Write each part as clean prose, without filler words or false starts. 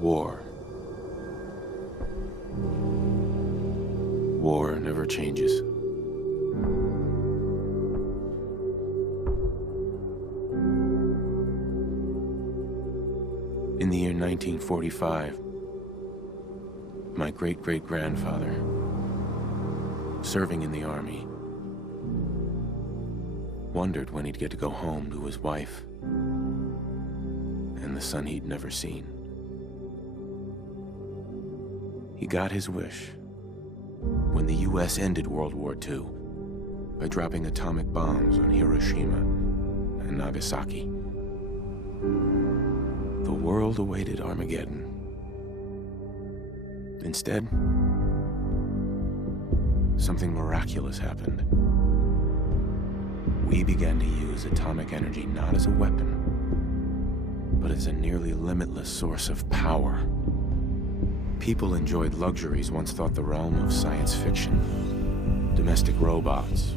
War. War never changes. In the year 1945, my great-great-grandfather, serving in the army, wondered when he'd get to go home to his wife and the son he'd never seen. He got his wish when the US ended World War II by dropping atomic bombs on Hiroshima and Nagasaki. The world awaited Armageddon. Instead, something miraculous happened. We began to use atomic energy not as a weapon, but as a nearly limitless source of power. People enjoyed luxuries once thought the realm of science fiction. Domestic robots,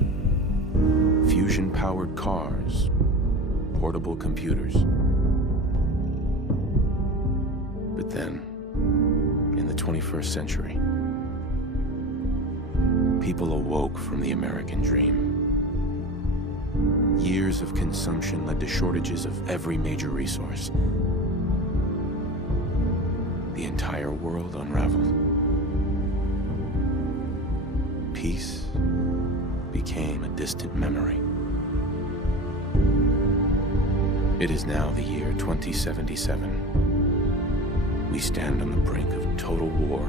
fusion-powered cars, portable computers. But then, in the 21st century, people awoke from the American dream. Years of consumption led to shortages of every major resource. The entire world unraveled. Peace became a distant memory. It is now the year 2077. We stand on the brink of total war.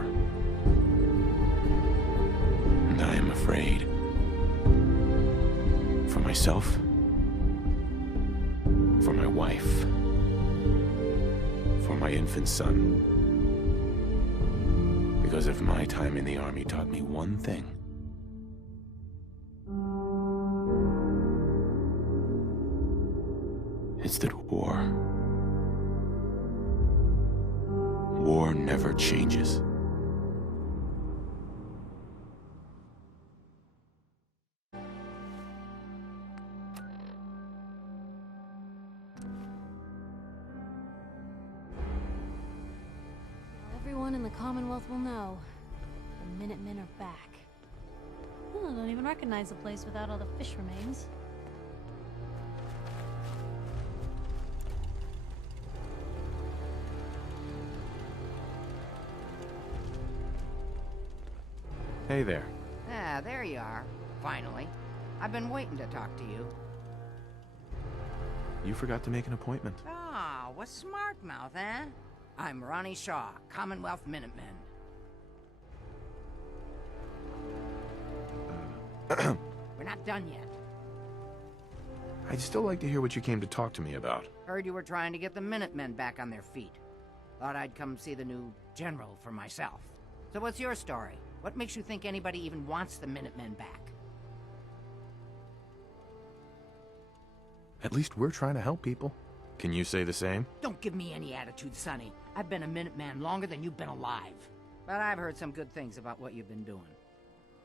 And I am afraid. For myself, for my wife, for my infant son. Because if my time in the army taught me one thing, it's that war never changes. Everyone in the Commonwealth will know. The Minutemen are back. I don't even recognize the place without all the fish remains. Hey there. Ah, there you are. Finally. I've been waiting to talk to you. You forgot to make an appointment. Ah, what smart mouth, eh? I'm Ronnie Shaw, Commonwealth Minutemen. We're not done yet. I'd still like to hear what you came to talk to me about. Heard you were trying to get the Minutemen back on their feet. Thought I'd come see the new general for myself. So what's your story? What makes you think anybody even wants the Minutemen back? At least we're trying to help people. Can you say the same? Don't give me any attitude, Sonny. I've been a Minuteman longer than you've been alive. But I've heard some good things about what you've been doing.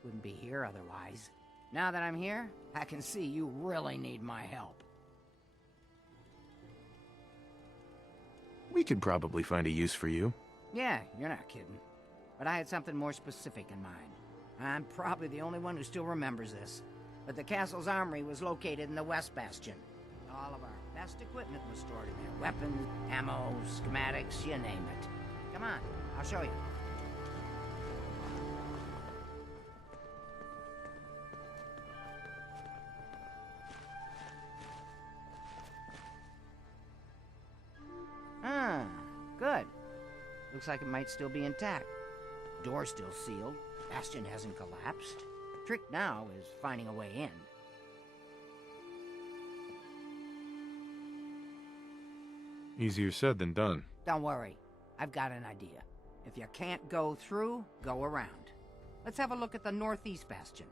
Wouldn't be here otherwise. Now that I'm here, I can see you really need my help. We could probably find a use for you. Yeah, you're not kidding. But I had something more specific in mind. I'm probably the only one who still remembers this. But the castle's armory was located in the West Bastion. All of our best equipment was stored in there. Weapons, ammo, schematics, you name it. Come on, I'll show you. Ah, good. Looks like it might still be intact. Door's still sealed. Bastion hasn't collapsed. Trick now is finding a way in. Easier said than done. Don't worry. I've got an idea. If you can't go through, go around. Let's have a look at the Northeast Bastion.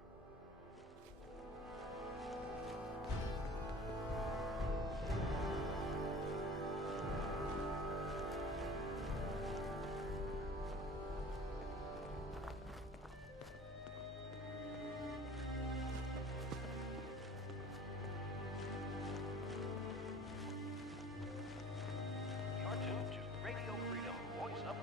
You're tuned to Radio Freedom, voice of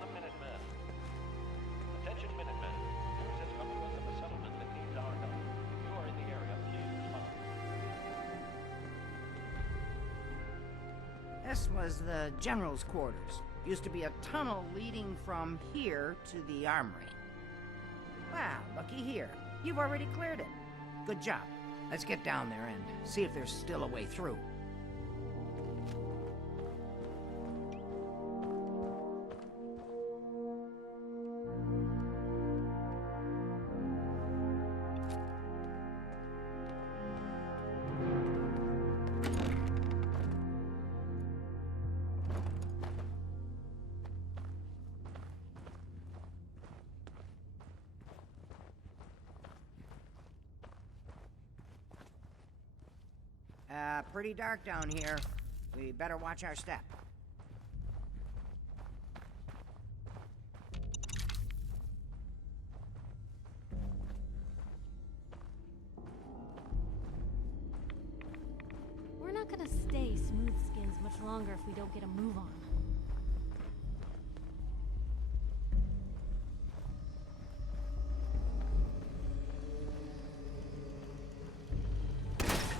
This was the General's quarters. Used to be a tunnel leading from here to the armory. Wow, looky here. You've already cleared it. Good job. Let's get down there and see if there's still a way through. Pretty dark down here. We better watch our step. We're not gonna stay smooth skins much longer if we don't get a move on.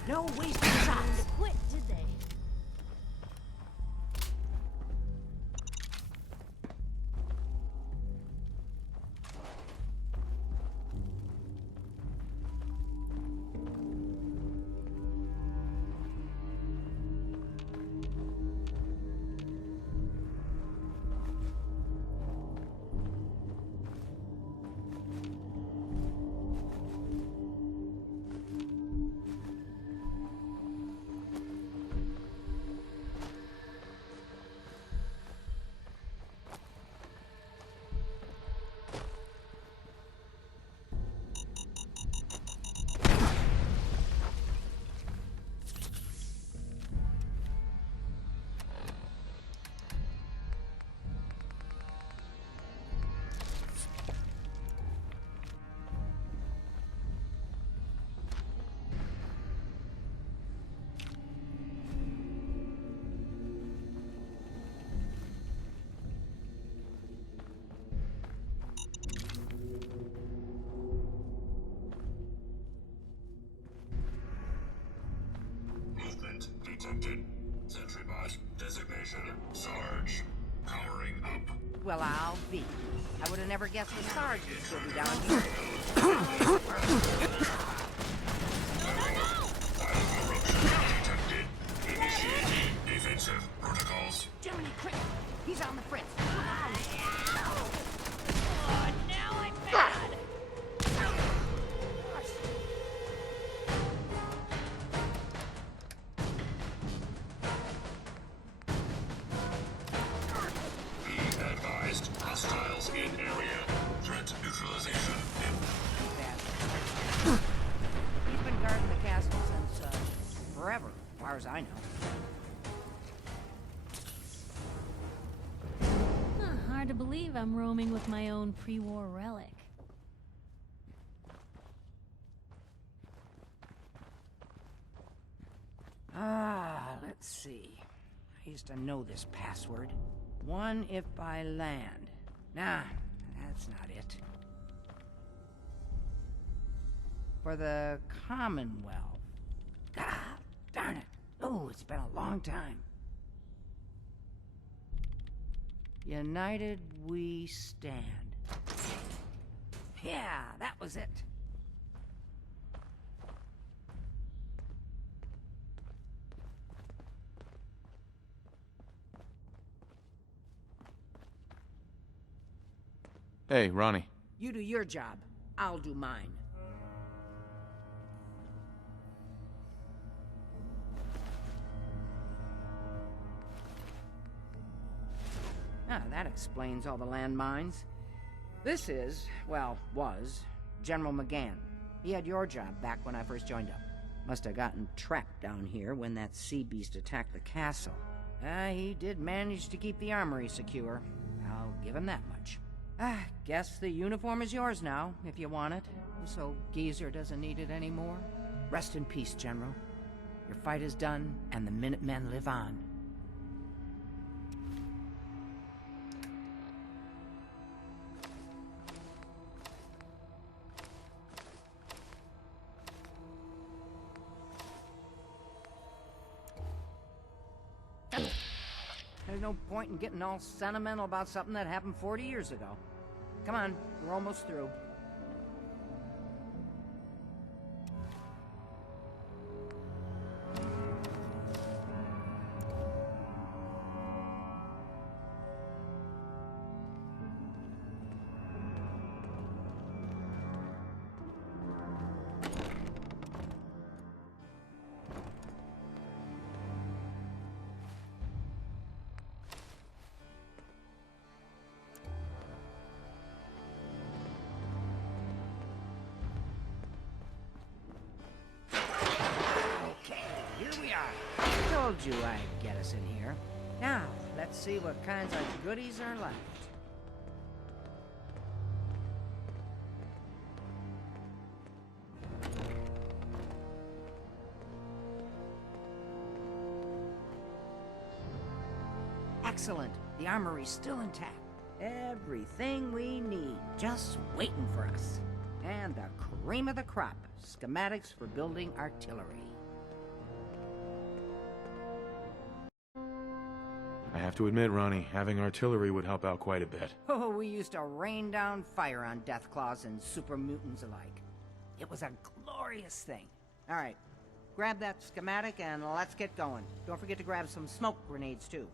No wasting shots! Quit, did they? Detected. Sentrybot. Designation. Sarge. Powering up. Well, I'll be. I would have never guessed the Sarge would still be down here. Detected. Initiating defensive protocols. Jiminy Cricket! He's on the fritz. Be advised. Hostiles in area. Threat neutralization. He's been guarding the castle since, forever, as far as I know. Hard to believe I'm roaming with my own pre-war relic. Let's see. I used to know this password. One if by land. Nah, that's not it. For the Commonwealth. Ah, darn it. Oh, it's been a long time. United we stand. Yeah, that was it. Hey, Ronnie. You do your job. I'll do mine. Ah, that explains all the landmines. This is, well, was, General McGann. He had your job back when I first joined up. Must have gotten trapped down here when that sea beast attacked the castle. He did manage to keep the armory secure. I'll give him that much. Guess the uniform is yours now, if you want it. So Geezer doesn't need it anymore. Rest in peace, General. Your fight is done, and the Minutemen live on. There's no point in getting all sentimental about something that happened 40 years ago. Come on, we're almost through. Told you I'd get us in here. Now, let's see what kinds of goodies are left. Excellent. The armory's still intact. Everything we need, just waiting for us. And the cream of the crop, schematics for building artillery. I have to admit, Ronnie, having artillery would help out quite a bit. Oh, we used to rain down fire on Deathclaws and super mutants alike. It was a glorious thing. All right, grab that schematic and let's get going. Don't forget to grab some smoke grenades, too.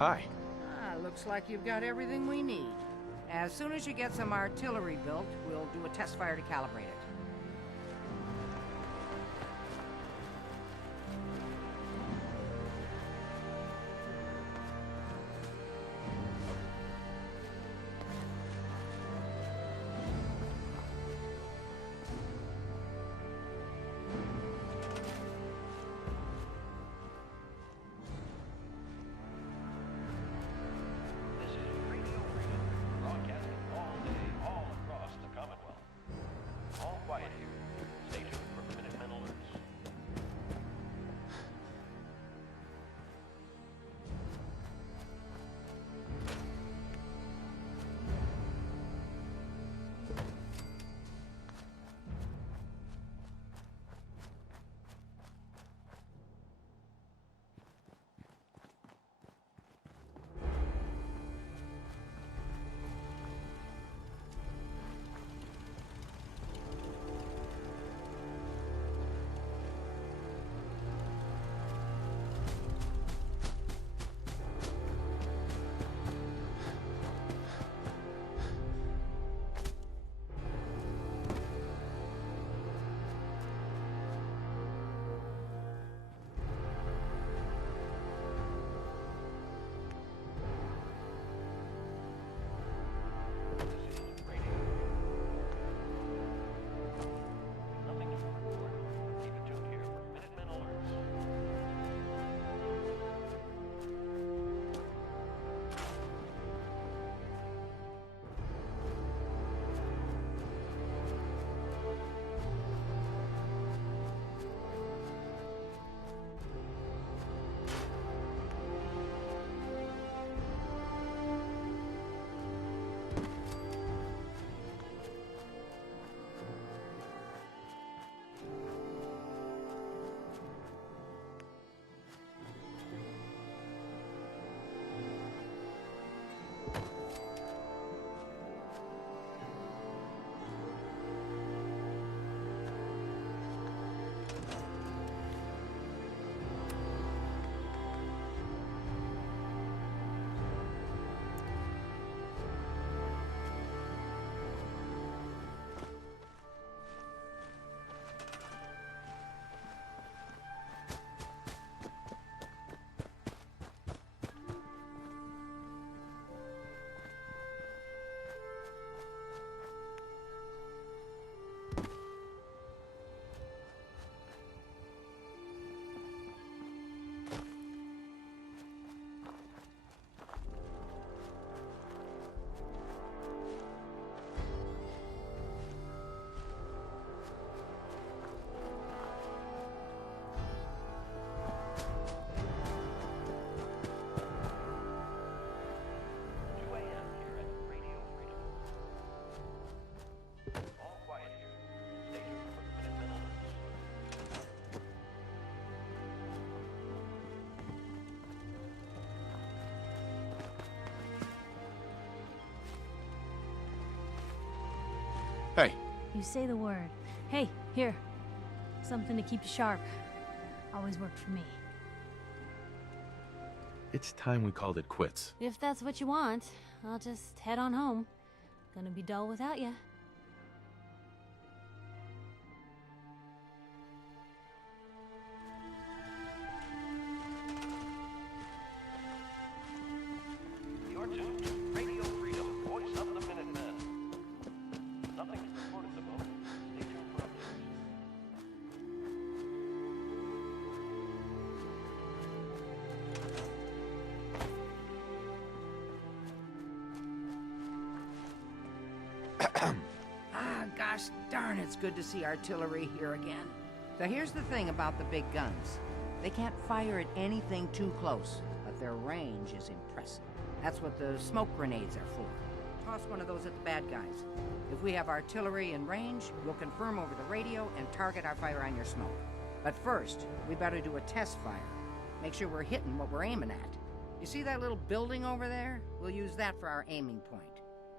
Hi. Looks like you've got everything we need. As soon as you get some artillery built, we'll do a test fire to calibrate it. Broadcasting all day, all across the Commonwealth. All Hey, You say the word. Hey, here. Something to keep you sharp. Always worked for me. it's time we called it quits. If that's what you want, I'll just head on home. Gonna be dull without you. You're tuned to Radio Freedom, voice of the Minutemen. Nothing is reported at the moment. Stay tuned for updates. Ah, gosh darn, it's good to see artillery here again. So here's the thing about the big guns. They can't fire at anything too close, but their range is impressive. That's what the smoke grenades are for. Toss one of those at the bad guys. If we have artillery in range, we'll confirm over the radio and target our fire on your smoke. But first, we better do a test fire. Make sure we're hitting what we're aiming at. You see that little building over there? We'll use that for our aiming point.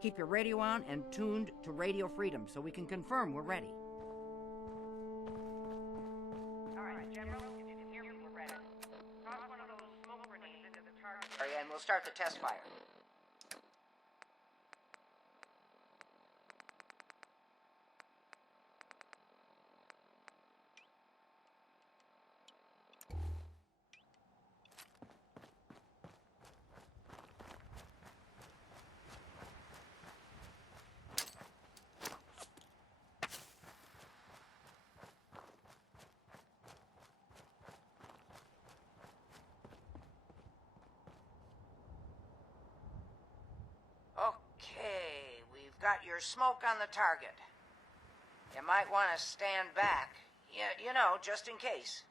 Keep your radio on and tuned to Radio Freedom so we can confirm we're ready. All right, General, if you can hear me, we're ready. Toss one of those smoke grenades into the target area and we'll start the test fire. Okay, we've got your smoke on the target. You might want to stand back. You know, just in case.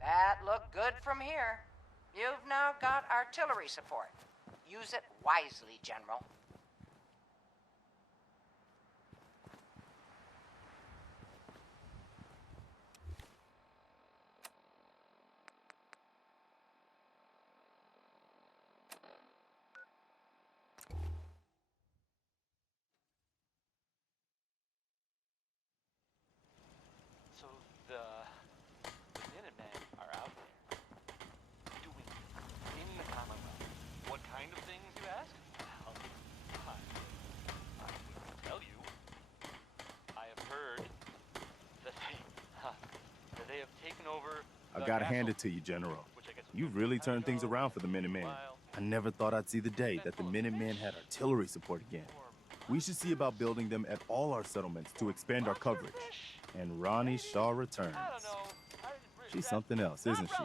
That looked good from here. You've now got artillery support. Use it wisely, General. So the Minutemen are out there doing any kind of what kind of things, you ask? Well, I will tell you. I have heard that they have taken over. I the gotta hand castle, it to you, General. which I guess was You've built really some time turned things ago. around for the Minutemen. Meanwhile, I never thought I'd see the day that the Minutemen had artillery support again. We should see about building them at all our settlements to expand our coverage. And Ronnie Shaw returns. I don't know. She's something else, isn't she?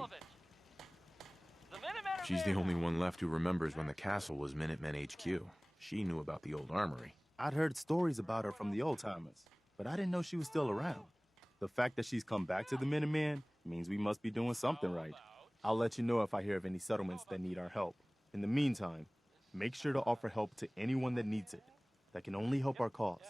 She's the only one left who remembers when the castle was Minutemen HQ. She knew about the old armory. I'd heard stories about her from the old-timers, but I didn't know she was still around. The fact that she's come back to the Minutemen means we must be doing something right. I'll let you know if I hear of any settlements that need our help. In the meantime, make sure to offer help to anyone that needs it. That can only help our cause.